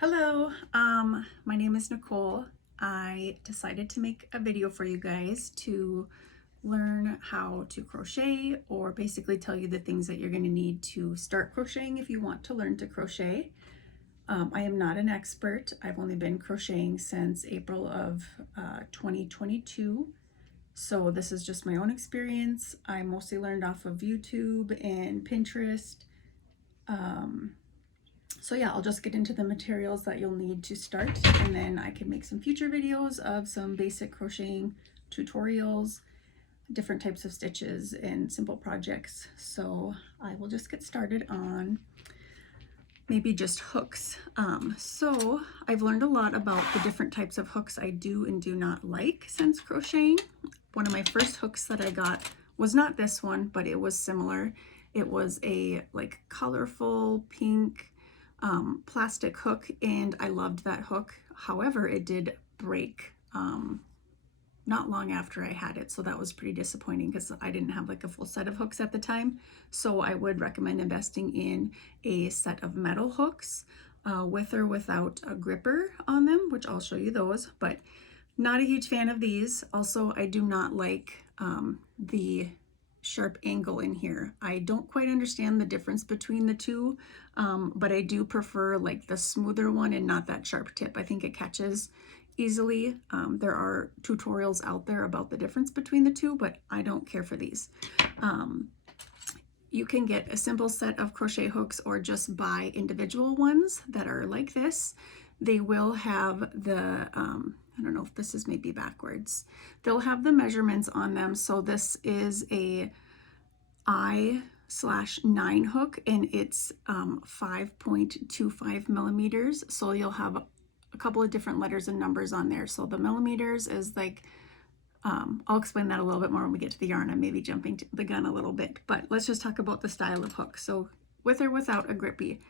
Hello, my name is Nicole. I decided to make a video for you guys to learn how to crochet, or basically tell you the things that you're going to need to start crocheting if you want to learn to crochet. I am not an expert. I've only been crocheting since April of 2022. So this is just my own experience. I mostly learned off of YouTube and Pinterest. So yeah, I'll just get into the materials that you'll need to start, and then I can make some future videos of some basic crocheting tutorials, different types of stitches, and simple projects. So I will just get started on maybe just hooks. So I've learned a lot about the different types of hooks I do and do not like since crocheting. One of my first hooks that I got was not this one, but it was similar. It was a like colorful pink plastic hook, and I loved that hook. However, it did break not long after I had it, so that was pretty disappointing because I didn't have like a full set of hooks at the time. So I would recommend investing in a set of metal hooks with or without a gripper on them, which I'll show you those, but not a huge fan of these. Also, I do not like the sharp angle in here. I don't quite understand the difference between the two, but I do prefer like the smoother one and not that sharp tip. I think it catches easily. There are tutorials out there about the difference between the two, but I don't care for these. You can get a simple set of crochet hooks or just buy individual ones that are like this. They will have the, I don't know if this is maybe backwards. They'll have the measurements on them. So this is a I/9 hook, and it's 5.25 millimeters. So you'll have a couple of different letters and numbers on there. So the millimeters is like, I'll explain that a little bit more when we get to the yarn. I'm maybe jumping to the gun a little bit, but let's just talk about the style of hook. So with or without a grippy.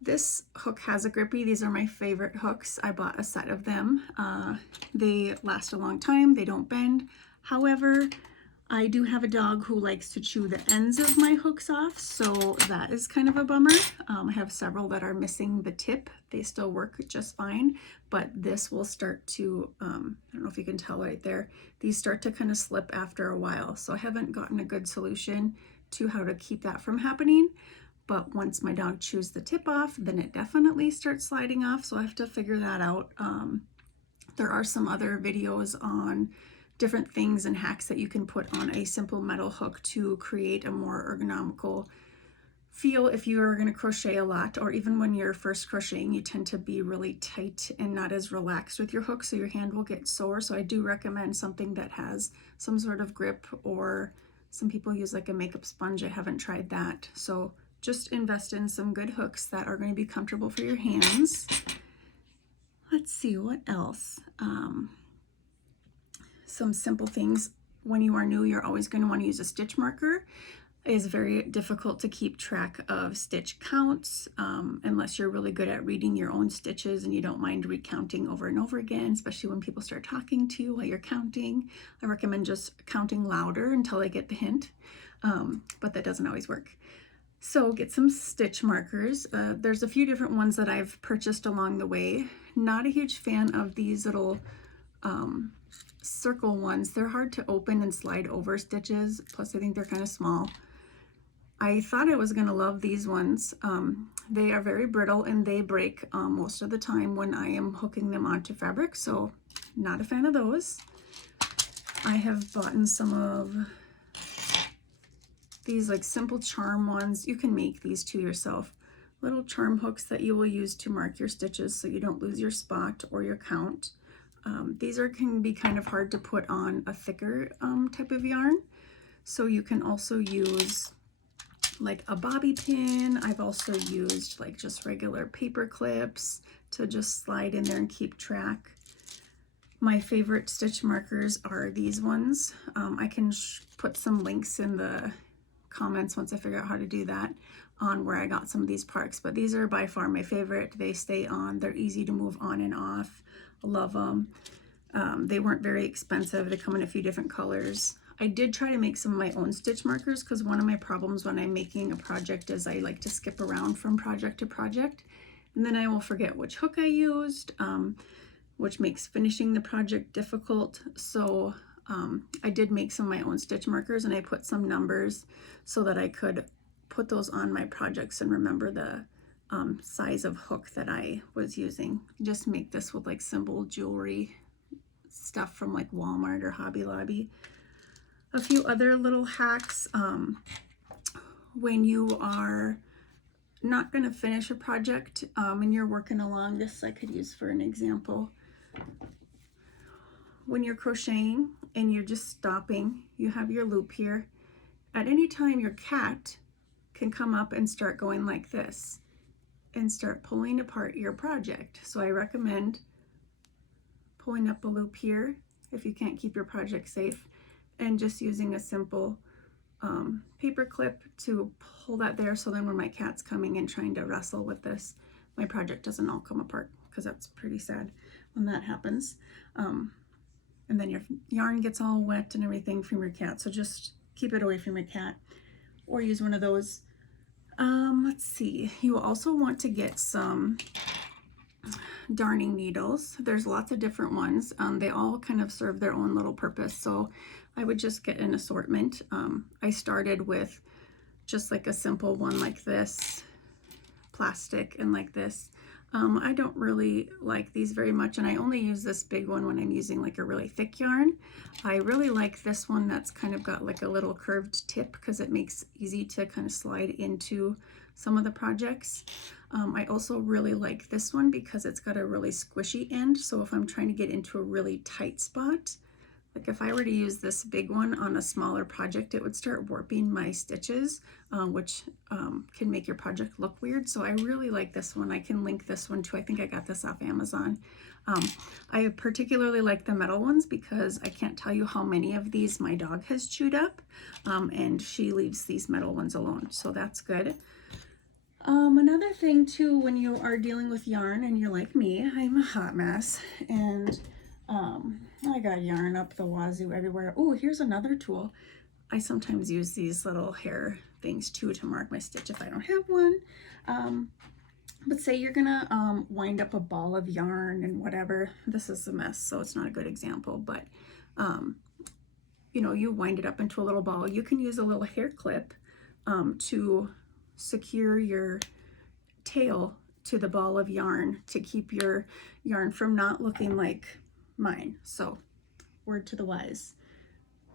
This hook has a grippy. These are my favorite hooks. I bought a set of them. They last a long time. They don't bend. However, I do have a dog who likes to chew the ends of my hooks off, so that is kind of a bummer. I have several that are missing the tip. They still work just fine, but this will start to, I don't know if you can tell right there, these start to kind of slip after a while. So I haven't gotten a good solution to how to keep that from happening. But once my dog chews the tip off, then it definitely starts sliding off. So I have to figure that out. There are some other videos on different things and hacks that you can put on a simple metal hook to create a more ergonomical feel if you are going to crochet a lot, or even when you're first crocheting, you tend to be really tight and not as relaxed with your hook, so your hand will get sore. So I do recommend something that has some sort of grip, or some people use like a makeup sponge. I haven't tried that. So just invest in some good hooks that are going to be comfortable for your hands. Let's see, what else? Some simple things. When you are new, you're always going to want to use a stitch marker. It is very difficult to keep track of stitch counts unless you're really good at reading your own stitches and you don't mind recounting over and over again, especially when people start talking to you while you're counting. I recommend just counting louder until they get the hint, but that doesn't always work. So get some stitch markers. There's a few different ones that I've purchased along the way. Not a huge fan of these little circle ones. They're hard to open and slide over stitches. Plus I think they're kind of small. I thought I was going to love these ones. They are very brittle and they break most of the time when I am hooking them onto fabric. So not a fan of those. I have bought some of these like simple charm ones. You can make these too yourself. Little charm hooks that you will use to mark your stitches so you don't lose your spot or your count. These can be kind of hard to put on a thicker type of yarn. So you can also use like a bobby pin. I've also used like just regular paper clips to just slide in there and keep track. My favorite stitch markers are these ones. I can put some links in the comments once I figure out how to do that on where I got some of these parts, but these are by far my favorite. They stay on, they're easy to move on and off. I love them. They weren't very expensive. They come in a few different colors. I did try to make some of my own stitch markers because one of my problems when I'm making a project is I like to skip around from project to project. And then I will forget which hook I used, which makes finishing the project difficult. So I did make some of my own stitch markers, and I put some numbers so that I could put those on my projects and remember the size of hook that I was using. Just make this with like simple jewelry stuff from like Walmart or Hobby Lobby. A few other little hacks. When you are not going to finish a project and you're working along, this I could use for an example. When you're crocheting and you're just stopping, you have your loop here. At any time, your cat can come up and start going like this and start pulling apart your project. So I recommend pulling up a loop here if you can't keep your project safe, and just using a simple paper clip to pull that there, so then when my cat's coming and trying to wrestle with this, my project doesn't all come apart, because that's pretty sad when that happens. And then your yarn gets all wet and everything from your cat, so just keep it away from your cat, or use one of those. Let's see, you also want to get some darning needles. There's lots of different ones. They all kind of serve their own little purpose, so I would just get an assortment. I started with just like a simple one like this, plastic, and like this. I don't really like these very much, and I only use this big one when I'm using like a really thick yarn. I really like this one that's kind of got like a little curved tip, because it makes easy to kind of slide into some of the projects. I also really like this one because it's got a really squishy end, so if I'm trying to get into a really tight spot, like if I were to use this big one on a smaller project, it would start warping my stitches, which can make your project look weird. So I really like this one. I can link this one too. I think I got this off Amazon. I particularly like the metal ones because I can't tell you how many of these my dog has chewed up, and she leaves these metal ones alone. So that's good. Another thing too, when you are dealing with yarn and you're like me, I'm a hot mess, and I got yarn up the wazoo everywhere. Oh, here's another tool. I sometimes use these little hair things too to mark my stitch if I don't have one. But say you're gonna wind up a ball of yarn and whatever. This is a mess, so it's not a good example, but you know, you wind it up into a little ball. You can use a little hair clip to secure your tail to the ball of yarn to keep your yarn from not looking like mine. So word to the wise,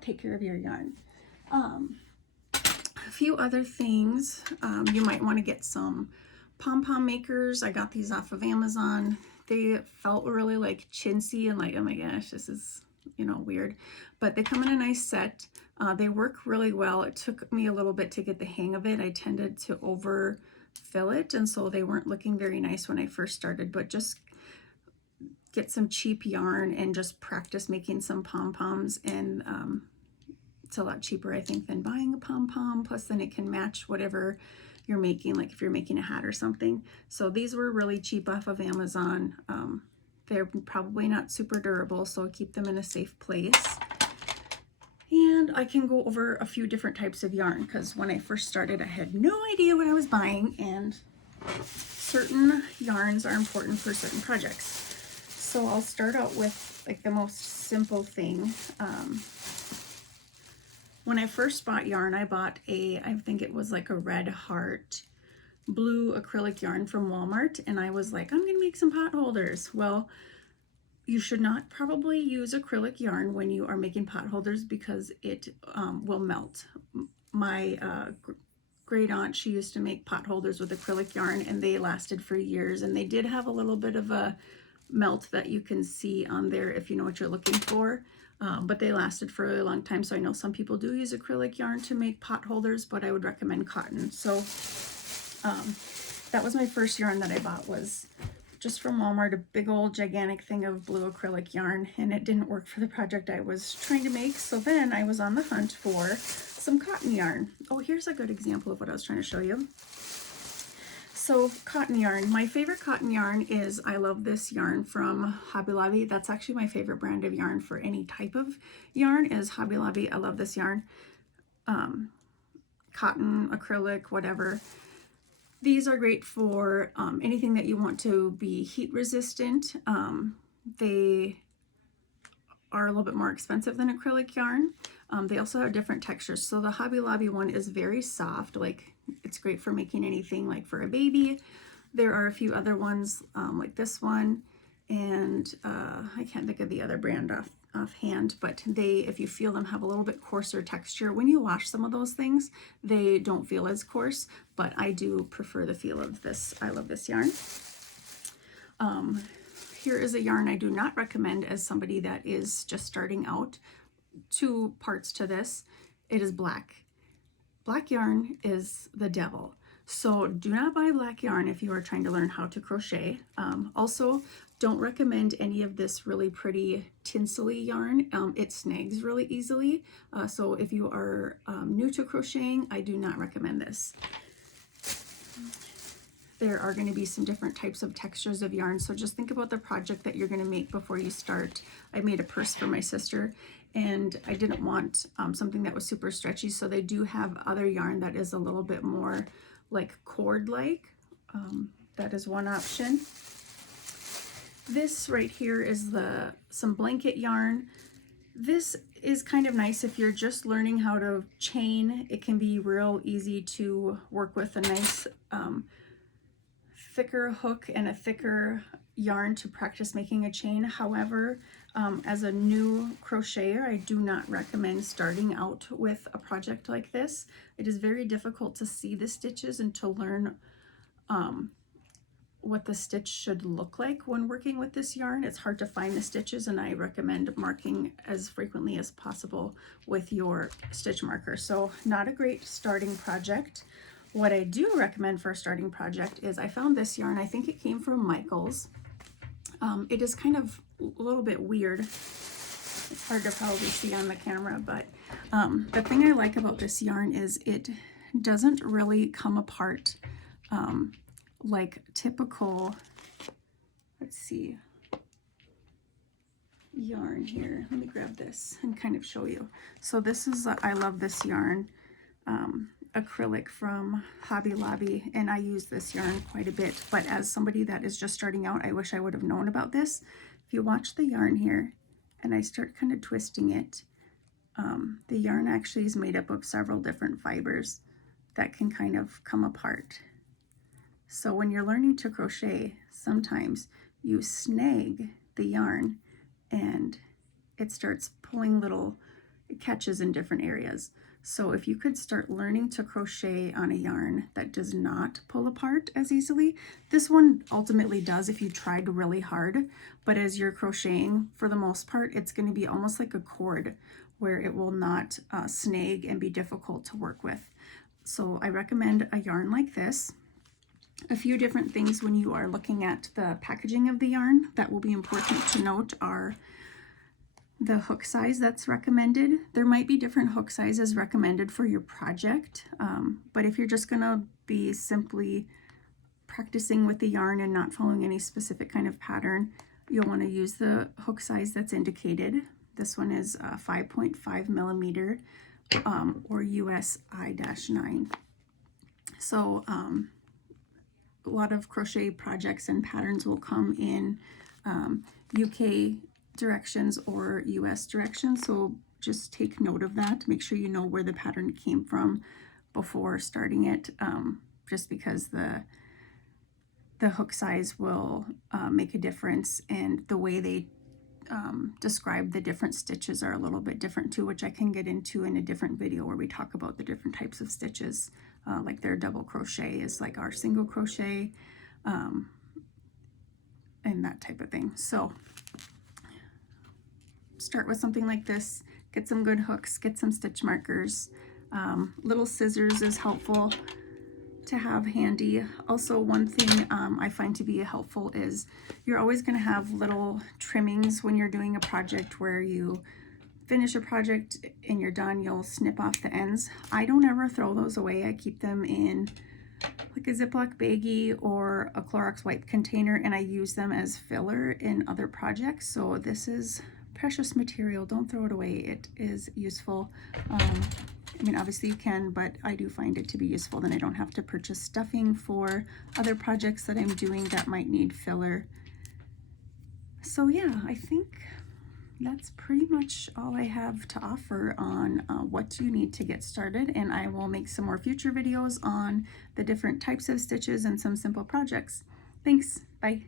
take care of your yarn. A few other things, you might want to get some pom-pom makers. I got these off of Amazon. They felt really like chintzy and like, oh my gosh, this is, you know, weird, but they come in a nice set. They work really well. It took me a little bit to get the hang of it. I tended to overfill it, and so they weren't looking very nice when I first started, but just get some cheap yarn and just practice making some pom-poms, and it's a lot cheaper, I think, than buying a pom-pom. Plus then it can match whatever you're making, like if you're making a hat or something. So these were really cheap off of Amazon. They're probably not super durable, so keep them in a safe place. And I can go over a few different types of yarn, because when I first started I had no idea what I was buying, and certain yarns are important for certain projects. So I'll start out with like the most simple thing. When I first bought yarn, I bought I think it was like a red heart blue acrylic yarn from Walmart, and I was like, I'm gonna make some pot holders. Well, you should not probably use acrylic yarn when you are making pot holders, because it will melt. My great aunt, she used to make pot holders with acrylic yarn, and they lasted for years, and they did have a little bit of a melt that you can see on there if you know what you're looking for, but they lasted for a really long time. So I know some people do use acrylic yarn to make pot holders, but I would recommend cotton. So that was my first yarn that I bought, was just from Walmart, a big old gigantic thing of blue acrylic yarn, and it didn't work for the project I was trying to make. So then I was on the hunt for some cotton yarn. Oh, here's a good example of what I was trying to show you. So cotton yarn, my favorite cotton yarn is, I love this yarn from Hobby Lobby. That's actually my favorite brand of yarn for any type of yarn, is Hobby Lobby. I love this yarn. Cotton, acrylic, whatever. These are great for anything that you want to be heat resistant. They are a little bit more expensive than acrylic yarn. They also have different textures. So the Hobby Lobby one is very soft, like it's great for making anything like for a baby. There are a few other ones like this one, and I can't think of the other brand offhand, but they, if you feel them, have a little bit coarser texture. When you wash some of those things, they don't feel as coarse, but I do prefer the feel of this. I love this yarn. Here is a yarn I do not recommend as somebody that is just starting out. Two parts to this. It is black. Black yarn is the devil. So do not buy black yarn if you are trying to learn how to crochet. Also, don't recommend any of this really pretty tinsely yarn. It snags really easily. So if you are new to crocheting, I do not recommend this. There are going to be some different types of textures of yarn, so just think about the project that you're going to make before you start. I made a purse for my sister, and I didn't want something that was super stretchy, so they do have other yarn that is a little bit more like cord-like. That is one option. This right here is some blanket yarn. This is kind of nice if you're just learning how to chain. It can be real easy to work with a nice thicker hook and a thicker yarn to practice making a chain. However, as a new crocheter, I do not recommend starting out with a project like this. It is very difficult to see the stitches and to learn what the stitch should look like when working with this yarn. It's hard to find the stitches, and I recommend marking as frequently as possible with your stitch marker. So not a great starting project. What I do recommend for a starting project is I found this yarn. I think it came from Michael's. It is kind of a little bit weird. It's hard to probably see on the camera, but the thing I like about this yarn is it doesn't really come apart like typical, let's see, yarn here. Let me grab this and kind of show you. So this is, I love this yarn. Acrylic from Hobby Lobby, and I use this yarn quite a bit, but as somebody that is just starting out, I wish I would have known about this. If you watch the yarn here and I start kind of twisting it, the yarn actually is made up of several different fibers that can kind of come apart. So when you're learning to crochet, sometimes you snag the yarn and it starts pulling little catches in different areas. So if you could start learning to crochet on a yarn that does not pull apart as easily, this one ultimately does if you tried really hard, but as you're crocheting, for the most part, it's going to be almost like a cord where it will not snag and be difficult to work with. So I recommend a yarn like this. A few different things when you are looking at the packaging of the yarn that will be important to note are the hook size that's recommended. There might be different hook sizes recommended for your project, but if you're just gonna be simply practicing with the yarn and not following any specific kind of pattern, you'll want to use the hook size that's indicated. This one is 5.5 millimeter or US I-9. So a lot of crochet projects and patterns will come in UK directions or US directions, so just take note of that. Make sure you know where the pattern came from before starting it, just because the hook size will make a difference, and the way they describe the different stitches are a little bit different too, which I can get into in a different video where we talk about the different types of stitches, like their double crochet is like our single crochet, and that type of thing. So start with something like this, get some good hooks, get some stitch markers. Little scissors is helpful to have handy. Also, one thing I find to be helpful is you're always going to have little trimmings when you're doing a project where you finish a project and you're done, you'll snip off the ends. I don't ever throw those away. I keep them in like a Ziploc baggie or a Clorox wipe container, and I use them as filler in other projects. So this is precious material. Don't throw it away. It is useful. I mean, obviously you can, but I do find it to be useful. Then I don't have to purchase stuffing for other projects that I'm doing that might need filler. So yeah, I think that's pretty much all I have to offer on what you need to get started, and I will make some more future videos on the different types of stitches and some simple projects. Thanks, bye.